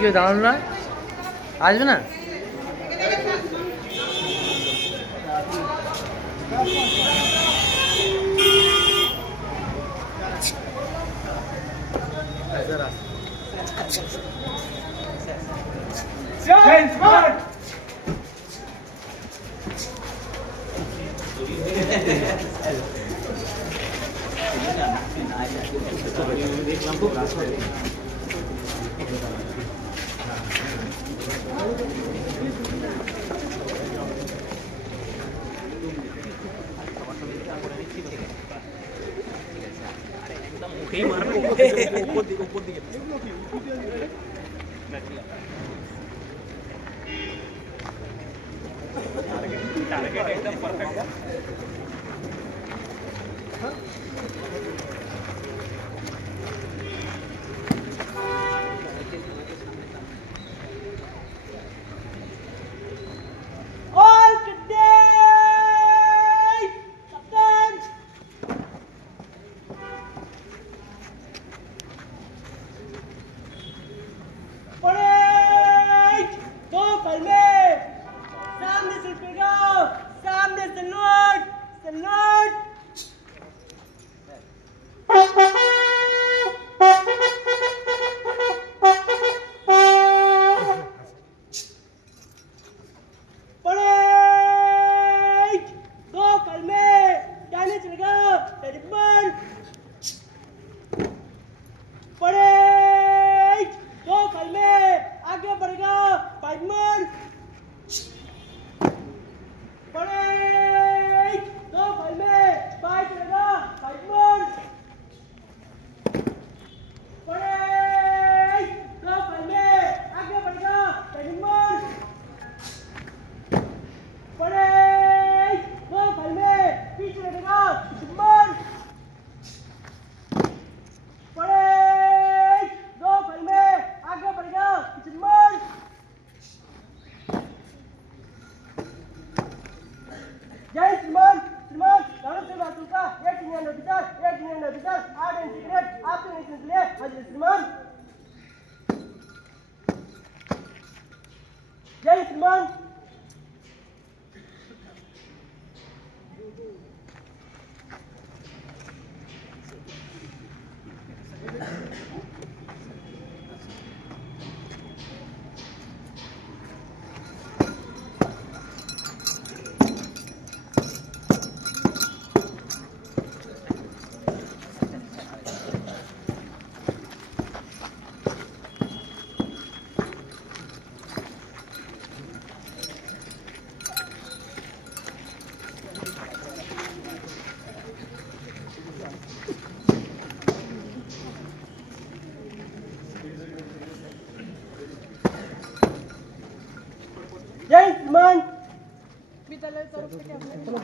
কি দাঁড়ান না আসবে না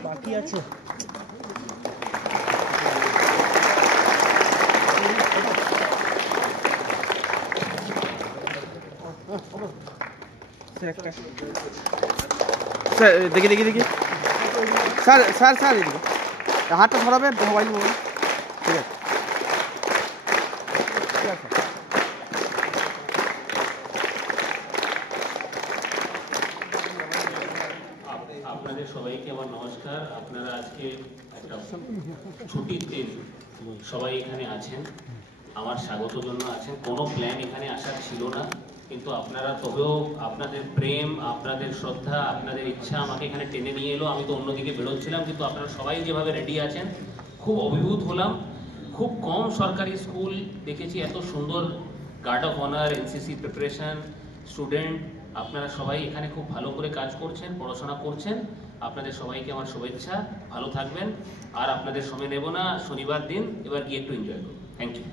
বাকি আছে স্যার দেখি দেখি দেখি স্যার স্যার স্যার এদিকে হাতটা ধরাবে মোবাইল মোবাইল ঠিক আছে ঠিক আছে আপনাদের সবাইকে আমার নমস্কার। আপনারা আজকে একটা ছুটির দিন সবাই এখানে আছেন, আমার স্বাগত জন্য আছেন। কোনো প্ল্যান এখানে আসার ছিল না, কিন্তু আপনারা তবেও আপনাদের প্রেম, আপনাদের শ্রদ্ধা, আপনাদের ইচ্ছা আমাকে এখানে টেনে নিয়ে এলো। আমি তো অন্যদিকে বেরোচ্ছিলাম, কিন্তু আপনারা সবাই যেভাবে রেডি আছেন খুব অভিভূত হলাম। খুব কম সরকারি স্কুল দেখেছি এত সুন্দর guard of honour, NCC preparation, student. আপনারা সবাই এখানে খুব ভালো করে কাজ করছেন, পড়াশোনা করছেন। আপনাদের সবাইকে আমার শুভেচ্ছা, ভালো থাকবেন। আর আপনাদের সময় নেব না, শনিবার দিন এবার গিয়ে একটু এনজয় করুন। Thank you.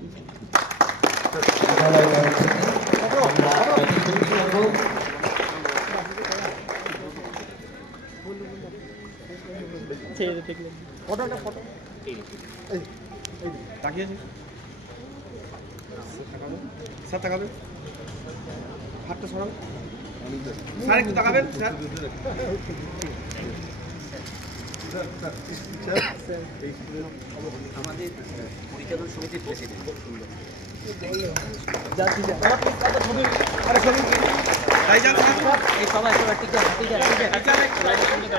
স্যার তাকাবেন, হাতটা সরাবেন স্যার, একটু তাকাবেন স্যার। আমাদের পরিচালন সমিতির প্রেসিডেন্ট খুব সুন্দর আরে সবাই এই সবাই সবাই ঠিক আছে ঠিক আছে